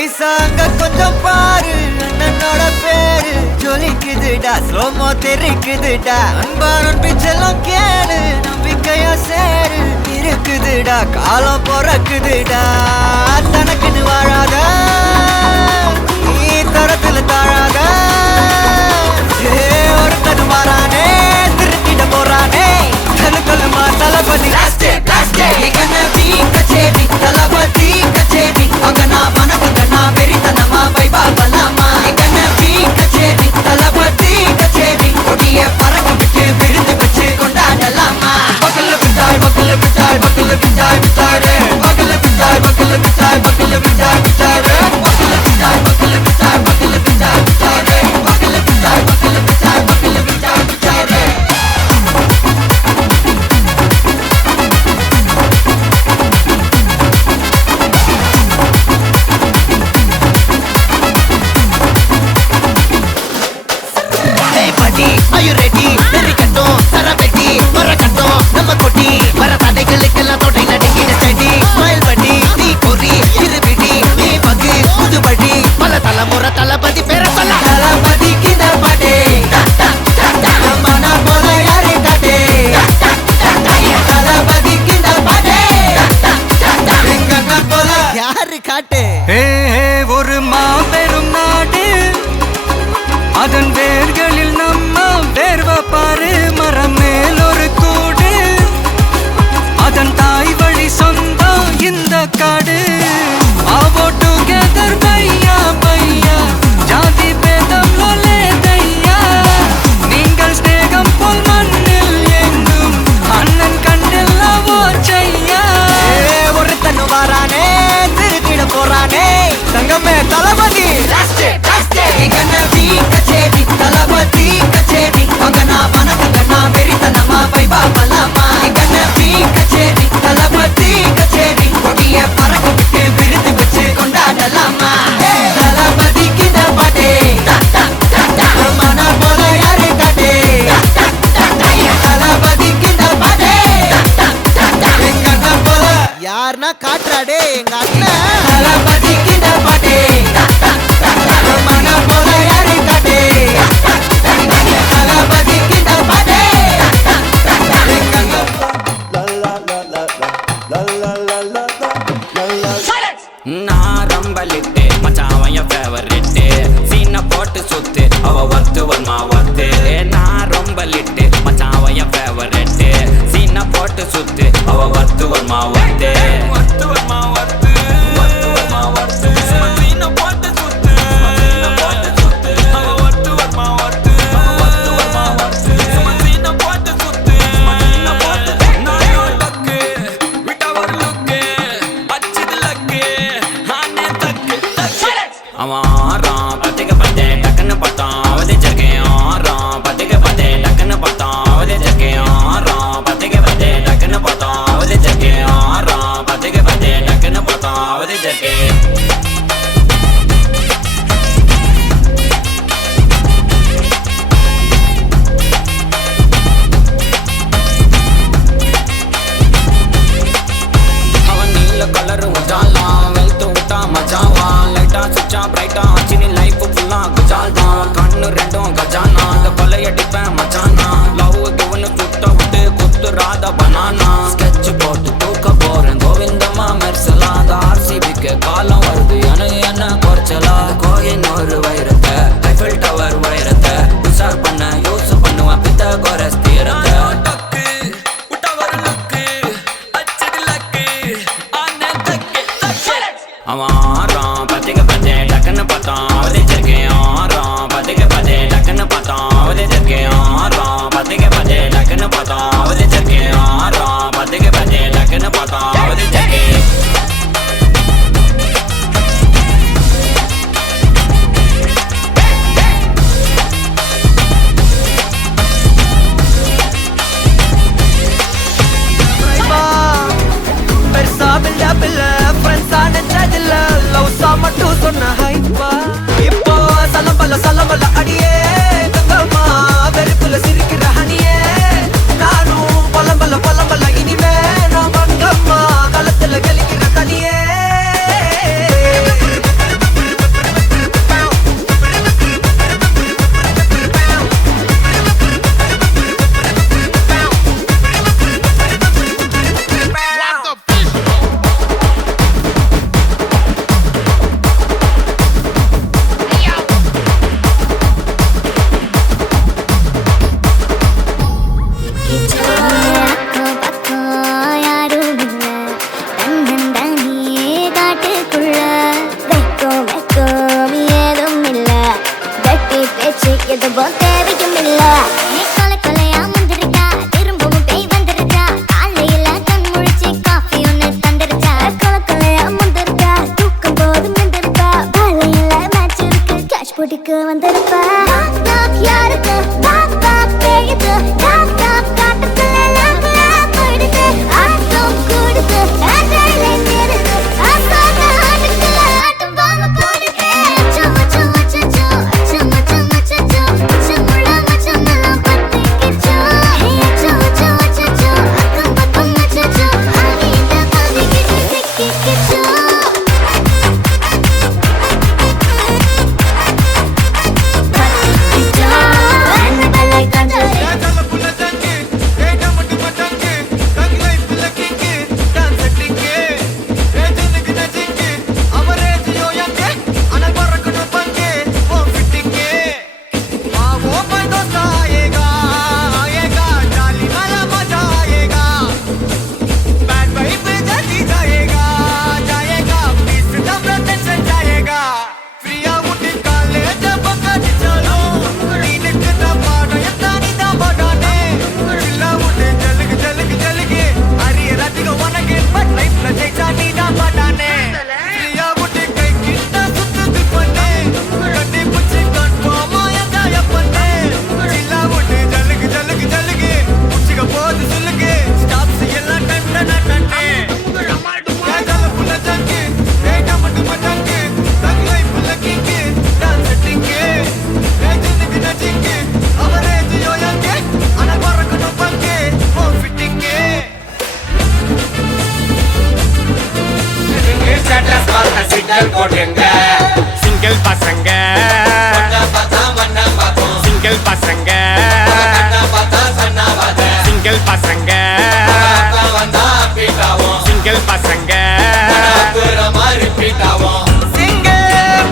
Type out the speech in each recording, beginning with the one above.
ஐசா அங்க கொஞ்சம் பாரு அண்ணனோட பேரு ஜொலிக்குதுடா ஸ்லோமோ தெரிக்குதுடா அன்பானன் பிச்செல்லாம் கேளு நம்பிக்கையா சேரு இருக்குதுடா காலம் பிறக்குதுடா தனக்குன்னு வாழாத நீ தரத்துல தாழாத ஒருத்தனு மாறானே திருத்திட போறானே கலுமா தளபதி கச்சேரி தளபதி கச்சேரி அங்கனா மனமுங்கனா வெறித்தனமா வைபா பலாமா கச்சேரி தளபதி கச்சேரி கொடிய பறக்க விட்டு விருந்து வச்சு கொண்டாடலாமா பக்கல விட்டாய் பக்கல விட்டாய் பக்கல விட்டாய் விட்டாரு பக்கல விட்டாய் பக்கல விட்டாய் பக்கல விட்டாய் விட்டாரு பக்கல விட்டாய் பக்கல விட்டாய் பக்கல விட்டாய் விட்டாரு பக்கல விட்டாய் பக்கல விட்டாய் பக்கல விட்டாய் விட்டாரு Are you ready? Derikattum, Sarabeti, Marakattum, Namakoti, Maratadaigalukella thodai nadingida steady. Smile buddy, nee kori, irubidi, nee bagi, mudubadi, pala talamura talapati pera pala. Talapati kinda pade, mana bola yare kade. Talapati kinda pade, engana bola yaru kaate. Hey, oru maaperum naadu அதன் வேர்களில் நம்ம வேர்வ பாரு மரம் மேல் ஒரு கூடு அதன் தாய் வழி சொந்தம் இந்த காடு ஆவோ டுகெதர் பையா பையா ஜாதி பேதம் லோலே தையா நீங்கள் ஸ்நேகம் போல் மண்ணில் எங்கும் அண்ணன் கண்டெல்லாவோ செய்யா ஒருத்தனு வாரானே திருத்திட போறானே தங்கமே தளபதி கச்சேரி தளபதி கச்சேரி அங்கனா மனமுங்கனா வெறித்தனமா வைபா பலாமா கச்சேரி தளபதி கச்சேரி கொடிய பறக்க விட்டு விருந்து வச்சு கொண்டாடலாமா தளபதி கிட்ட பாட்டே மன போல யாரு காட்டே தளபதி கிட்ட பாட்டே எங்க அண்ணன் போல யாருன்னா காட்டுறாடே எங்க அண்ணன் தளபதி கிட்ட பாட்டே மன போல யாரு காட்டே தளபதி கிட்ட பாட்டே எங்க அண்ணன் நான் ரம்பலிட்டு மச்சான் என் ஃபேவரிட்டு சீனை போட்டு சுத்து அவ வத்து வர்மா வத்து நான் ரம்பலிட்டு மச்சான் என் ஃபேவரிட்டு சீனை போட்டு சுத்து அவ வத்து வர்மா வத்து வத்து வர்மா வத்து வத்து வர்மா வத்து சீனை போட்டு சுத்து சீனை போட்டு சுத்து அவ வத்து வர்மா வத்து வத்து வர்மா வத்து சீனை போட்டு சுத்து சீனை போட்டு நான் டக்கு விட்டா ஒரு லுக்கு அச்சிது லக்கு அவன் ஆறான் பத்திக்க பத்தே டக்குன்னு பார்த்தான் அவதிச்சிருக்கேன் ஆறான் பத்திக்க பத்தே டக்குன்னு பார்த்தான் அவதிச்சிருக்கேன் ஆறான் பத்திக்க பத்தே டக்குன்னு பார்த்தான் அவதிச்சிருக்கேன் ஆறான் சிங்கிள் போட்டுங்க சிங்கிள் பசங்க பொண்ண பார்த்தா மண்ண பார்க்கும் சிங்கிள் பசங்க கண்ண பார்த்தா சன்னாவாத சிங்கிள் பசங்க அப்பா வந்தா பீட்டாவும் சிங்கிள் பசங்க அப்புறமா ரிப்பீட் ஆகும் சிங்கிள்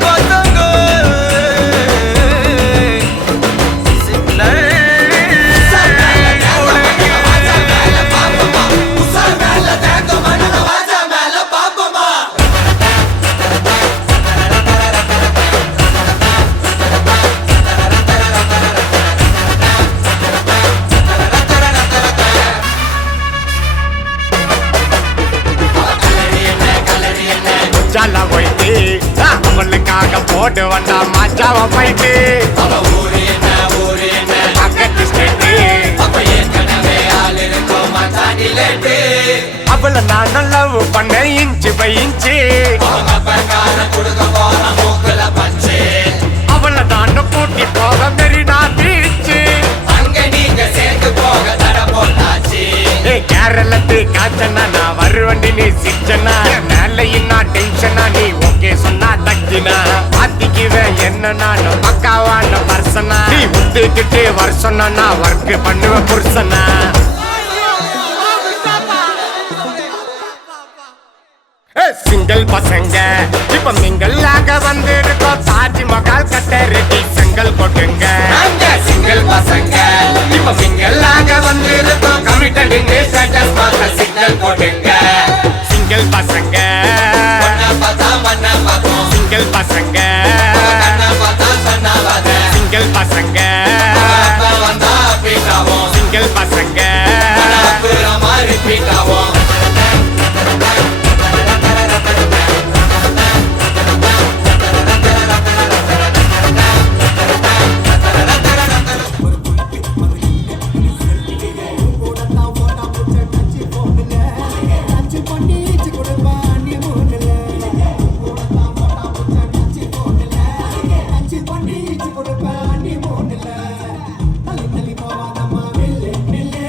பசங்க சிக்னல் மேல பாப்பமா உசார் மேல தேங்க மண்ண வாஜா மேல பாப்பமா ஜால போயிட்டு அவங்களுக்காக போட்டு வந்தா மாச்சாவ போயிட்டு அவ ஊரு என்ன பக்கத்து ஸ்டேட்டு அப்ப ஏற்கனவே ஆள் இருக்கும் மச்சானி லேட்டு அவளை நான் லவ் பண்ண இன்ச்சு பை இன்ச்சு அவங்க பங்கான குடுக்க போற மூக்குல பஞ்சு அவளை நான் கூட்டி போக மெரினா பீச்சு அங்க நீங்க சேர்த்து போக தட போட்டாச்சு கேரளத்து காச்சனா நான் வருவண்டி நீ சிச்சனா மேலையும் நான் டென்ஷனா நீ ஓகே சொன்னா தக்கினா மாத்திக்குவேன் என்ன நான் பக்காவான பர்சனா நீ உத்துக்கிட்டு வருஷம்னா நான் ஒர்க் பண்ணுவேன் புருஷனா சிங்கிள் பசங்க இப்ப மிங்கல் ஆக வந்து இருக்கோம் தாஜ்மஹால் கட்ட ரெடி செங்கல் கொட்டுங்க நாங்க சிங்கிள் பசங்க இப்ப சிங்கிளாக வந்து இருக்கோம் கமிட்டடுங்க ஸ்டேட்டஸ் மாத்த சிக்னல் போட்டுங்க சிங்கிள் பசங்க பொண்ண பார்த்தா மண்ண பார்க்கும் சிங்கிள் பசங்க கண்ண பார்த்தா சன்னாவாத சிங்கிள் பசங்க அப்பா வந்தா பீட்டாவும் சிங்கிள் பசங்க அப்புறமா ரிப்பீட் ஆகும் தள்ளி தள்ளி போவாதம்மா வெள்ளு நெல்லு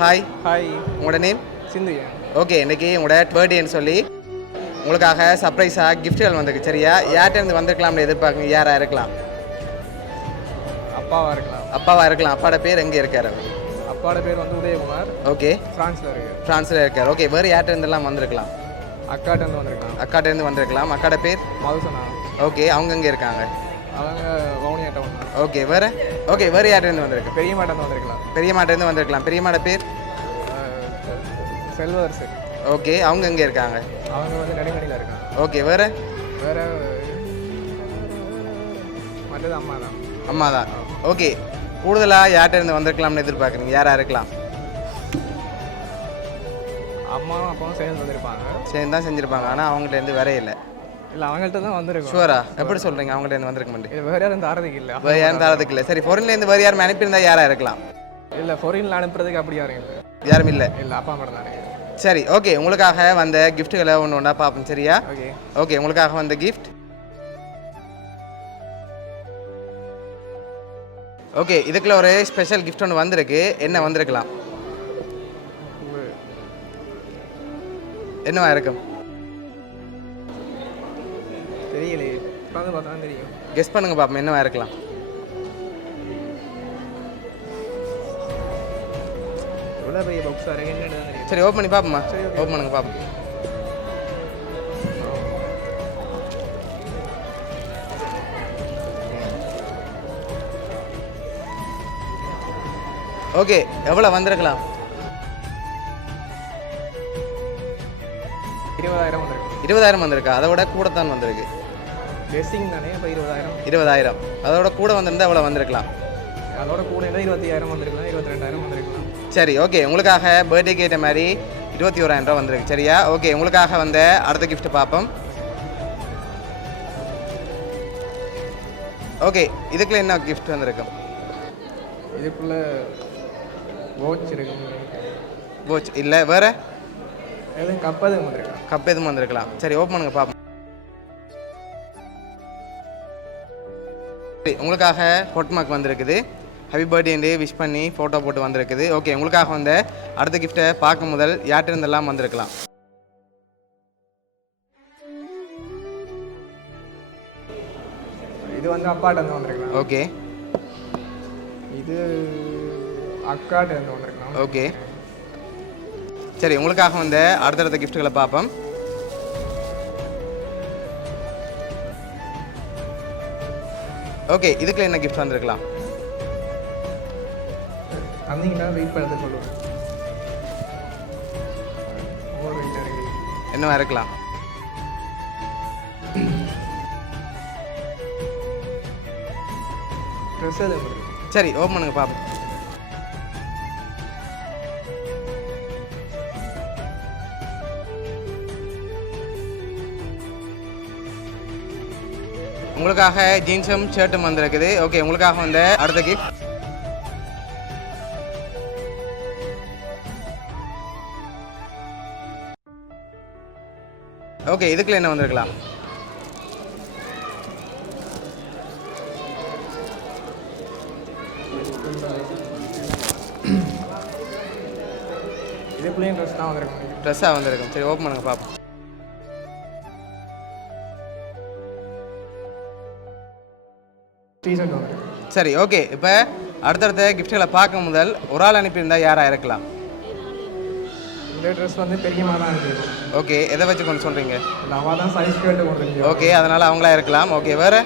ஹாய், ஹாய் உங்களோட நேம்? சிந்துயா. ஓகே, இன்னைக்கு உங்களோட பர்த்டேன்னு சொல்லி உங்களுக்காக சர்ப்ரைஸாக கிஃப்ட்டுகள் வந்திருக்கு. சரியா? யார்கிட்டேருந்து வந்திருக்கலாம்னு எதிர்பார்க்குங்க? யாராக இருக்கலாம்? அப்பாவாக இருக்கலாம். அப்பாவா இருக்கலாம். அப்பாவோட பேர் எங்கே இருக்கார்? அவர் அப்பாவோட பேர் வந்து உதயகுமார். ஓகே, ஃப்ரான்ஸில் இருக்கு. ஃப்ரான்ஸில் இருக்கார். ஓகே, வேறு யார்கிட்டேருந்துலாம் வந்திருக்கலாம்? அக்காட்டேருந்து வந்திருக்காங்க. அக்காட்டேருந்து வந்திருக்கலாம். அக்காட பேர்? மதுசனா. ஓகே, அவங்க எங்கே இருக்காங்க? அவங்க வவுனியாட்ட வந்தாங்க. ஓகே, வேறு? ஓகே, வேறு யார்கிட்டேருந்து வந்திருக்கு? பெரியமாட்டேருந்து வந்திருக்கலாம். பெரியம்மாட்டேருந்து வந்திருக்கலாம். பெரியம்மாட பேர்? செல்வரசு. ஓகே, அவங்க எங்கே இருக்காங்க? அவங்க வந்து நெடுங்கணியில் இருக்காங்க. ஓகே, வேறு? வேற மற்றது அம்மா தான். அம்மா தான். ஓகே, கூடுதலாக யார்கிட்டேருந்து வந்திருக்கலாம்னு எதிர்பார்க்குறீங்க? யாராக இருக்கலாம்? அம்மாவும் அப்பாவும் சேர்ந்து வந்திருப்பாங்க. சரி தான் செஞ்சுருப்பாங்க. ஆனால் அவங்கள்ட்டேருந்து வேற இல்லை. இல்லை, அவங்கள்ட்ட தான் வந்திருக்கோம். ஷுவரா? எப்படி சொல்கிறீங்க அவங்கள்ட்டேருந்து வந்திருக்க மாட்டேன்? இது வேறு யாரும் தாரதுக்கு இல்லை. வேறு யாரும் தரதுக்கு இல்லை. சரி, ஃபாரின்லேருந்து வேறு யாரும் அனுப்பியிருந்தா யாராக இருக்கலாம்? இல்லை, ஃபாரினில் அனுப்புறதுக்கு அப்படி யாரும் இல்லை. யாரும் இல்லை. இல்லை, அப்பா மட்டும் தானே. சரி, ஓகே, உங்களுக்காக வந்த கிஃப்ட்டுகளை ஒன்று ஒன்றா பார்ப்போம். சரியா? ஓகே. ஓகே, உங்களுக்காக வந்த கிஃப்ட். ஓகே, இதுக்குள்ள ஒரு ஸ்பெஷல் கிஃப்ட் ஒன்று வந்திருக்கு. என்ன வந்திருக்கலாம்? என்னவா இருக்கும்? தெரியலையே, உட்காந்து பார்த்தா தான் தெரியும். கெஸ் பண்ணுங்க பாப்போம், என்னவா இருக்கலாம்? எவ்வளோ பெரிய பாக்ஸாக இருக்கு, என்னன்னு தான் தெரியும். சரி, ஓப்பன் பண்ணி பார்ப்போமா? சரி, ஓப்பன் பண்ணுங்க பார்ப்போம். ஓகே, எவ்வளோ வந்திருக்கலாம்? 20,000 வந்திருக்கு. 20,000 வந்திருக்கா? அதை விட கூட தான் வந்திருக்கு. கெஸ்ஸிங் தானே. இப்போ 20,000. 20,000 அதோட கூட வந்திருந்தா எவ்வளோ வந்திருக்கலாம்? அதோட கூட இருந்தால் 25,000 வந்திருக்கலாம், 22,000 வந்திருக்கலாம். சரி, ஓகே, உங்களுக்காக பர்த்டேக்கு ஏற்ற மாதிரி 21,000 ரூபா வந்திருக்கு. சரியா? ஓகே, உங்களுக்காக வந்த அடுத்த கிஃப்ட் பார்ப்போம். ஓகே, இதுக்குள்ள என்ன கிஃப்ட் வந்திருக்கும்? இதுக்குள்ள வாட்ச் இருக்கு. வாட்ச் இல்லை, வேறு எதுவும் கப் எதுவும் வந்திருக்கலாம். கப் எதுவும் வந்திருக்கலாம். சரி, ஓப்பன் பண்ணுங்க பார்ப்போம். சரி, உங்களுக்காக ஹாட் மார்க் வந்திருக்குது. ஹாப்பி பர்த்டே விஷ் பண்ணி ஃபோட்டோ போட்டு வந்திருக்குது. ஓகே, உங்களுக்காக வந்த அடுத்த கிஃப்ட்டை பார்க்கும் முதல் யார்கிட்ட இருந்தெல்லாம் வந்திருக்கலாம்? இது வந்து அப்பாட்ட இருந்து வந்திருக்கலாம். ஓகே, இது அக்காட்ட இருந்து வந்திருக்கலாம். ஓகே, சரி, உங்களுக்காக வந்த அடுத்தடுத்த கிஃப்ட்டுகளை பார்ப்போம். ஓகே, இதுக்குள்ள என்ன கிஃப்ட் வந்திருக்கலாம்? வந்தீங்கன்னா வெயிட் பண்ணது சொல்லுவேன். ஓவர் வெயிட் இருக்கு. என்னவா இருக்கலாம்? ட்ரெஸ் எதுவும் இருக்கு. சரி, ஓப்பன் பண்ணுங்க பார்ப்போம். உங்களுக்காக ஜீன்ஸும் ஷர்ட்டும் வந்திருக்குது. ஓகே, உங்களுக்காக வந்த அடுத்த கிஃப்ட். ஓகே, இதுக்குள்ள என்ன வந்திருக்கலாம்? இதுக்குள்ளேயும் ட்ரெஸ் தான் வந்திருக்கும். ட்ரெஸ்ஸாக வந்திருக்கும். சரி, ஓப்பன் பண்ணுங்க பார்ப்போம். டிஷர்ட் வந்திருக்கு. சரி, ஓகே, இப்போ அடுத்தடுத்த கிஃப்ட்டுகளை பார்க்க முதல் ஒரு ஆள் அனுப்பியிருந்தால் யாராக இருக்கலாம்? இந்த ட்ரெஸ் வந்து பெரியம்மா தான் அனுப்பியிருக்கோம். ஓகே, எதை வச்சு கொண்டு சொல்கிறீங்க? இல்லை, அவள் தான் சைஸ் கேட்டு கொண்டு. ஓகே, அதனால் அவங்களா இருக்கலாம். ஓகே, வேறு?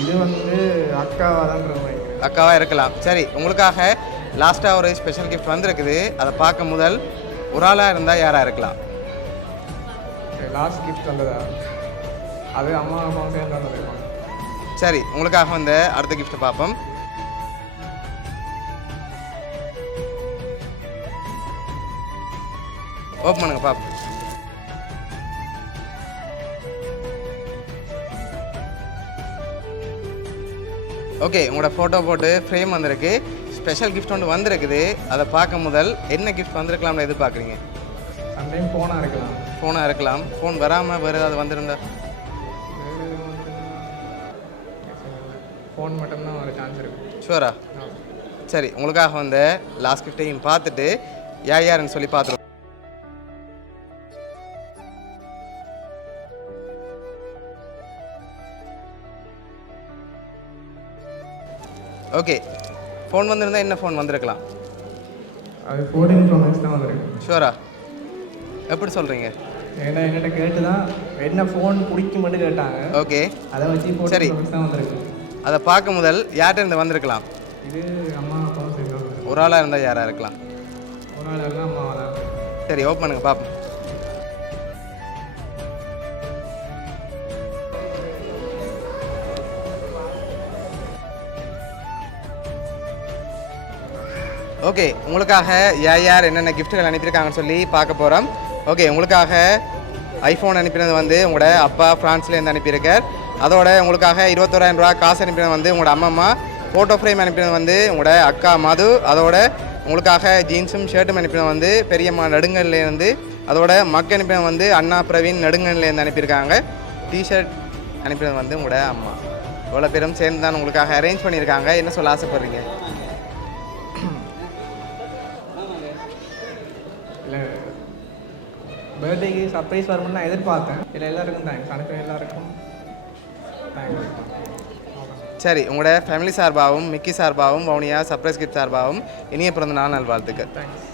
இது வந்து அக்காவாக தான் நினைக்கிறேன். அக்காவாக இருக்கலாம். சரி, உங்களுக்காக லாஸ்ட்டாக ஒரு ஸ்பெஷல் கிஃப்ட் வந்திருக்குது. அதை பார்க்க முதல் ஒரு ஆளாக இருந்தால் யாராக இருக்கலாம்? லாஸ்ட் கிஃப்ட் வந்ததா? அது அம்மா அப்பாவும் சேர்ந்து வந்திருப்பாங்க. சரி, உங்களுக்காக வந்த அடுத்த கிஃப்ட்டை பார்ப்போம். ஓப்பன் பண்ணுங்க பார்ப்போம். ஓகே, உங்களோட ஃபோட்டோ போட்டு ஃப்ரேம் வந்திருக்கு. ஸ்பெஷல் கிஃப்ட் ஒன்று வந்திருக்குது. அதை பார்க்க முதல் என்ன கிஃப்ட் வந்திருக்கலாம்னு எதிர்பார்க்குறீங்க? சம்டைம் ஃபோனாக இருக்கலாம். ஃபோனாக இருக்கலாம். ஃபோன் வராமல் வேறு ஏதாவது வந்திருந்தா? ஃபோன் மட்டும்தான் வர சான்ஸ் இருக்குது. ஷுவரா? சரி உங்களுக்காக வந்து லாஸ்ட் கிஃப்டையும் பார்த்துட்டு யாருன்னு சொல்லி பார்த்துருவோம். ஓகே, ஃபோன் வந்திருந்தா என்ன ஃபோன் வந்திருக்கலாம்? அது 14 Pro Max தான் வந்திருக்கு. ஷூரா? எப்படி சொல்கிறீங்க? ஏன்னா என்கிட்ட கேட்டு தான் என்ன ஃபோன் பிடிக்குமென்னு கேட்டாங்க. ஓகே அதை வச்சு 14 சரி. Pro Max தான் வந்திருக்கு. அதை பார்க்க முதல் யார்கிட்ட இருந்து வந்திருக்கலாம்? இது அம்மா அப்பாவும் சேர்ந்து ஒரு ஆளாக இருந்தால் யாராக இருக்கலாம்? ஒரு நாள் எல்லாம் அம்மாவை தான். சரி ஓப்பன் பண்ணுங்க பார்ப்போம். ஓகே, உங்களுக்காக யார் என்னென்ன கிஃப்ட்டுகள் அனுப்பியிருக்காங்கன்னு சொல்லி பார்க்க போகிறோம். ஓகே, உங்களுக்காக ஐஃபோன் அனுப்பினது வந்து உங்களோட அப்பா ஃப்ரான்ஸ்லேருந்து அனுப்பியிருக்கார். அதோட உங்களுக்காக 21,000 ரூபா காசு அனுப்பினது வந்து உங்களோட அம்மா. ஃபோட்டோ ஃப்ரேம் அனுப்பினது வந்து உங்களோட அக்கா மது. அதோட உங்களுக்காக ஜீன்ஸும் ஷர்ட்டும் அனுப்பினது வந்து பெரியம்மா நடுங்கல்லேருந்து. அதோட மக்கு அனுப்பினது வந்து அண்ணா பிரவீன் நடுங்கல்லேருந்து அனுப்பியிருக்காங்க. டிஷர்ட் அனுப்பினது வந்து உங்களோட அம்மா. இவ்வளோ பேரும் சேர்ந்து தான் உங்களுக்காக அரேஞ்ச் பண்ணியிருக்காங்க. என்ன சொல்ல ஆசைப்படுறீங்க? இல்லை பர்த்டேக்கு சர்ப்ரைஸ் வரும்னு நான் எதிர்பார்த்தேன். இல்லை எல்லாருக்கும் தேங்க்ஸ். அனுப்பின எல்லாருக்கும் தேங்க்ஸ். சரி, உங்களோட ஃபேமிலி சார்பாகவும் மிக்கி சார்பாகவும் வவுனியா சர்ப்ரைஸ் கிஃப்ட் சார்பாகவும் இனிய பிறந்த நாள் நல்வாழ்த்துக்கள். தேங்க்ஸ்.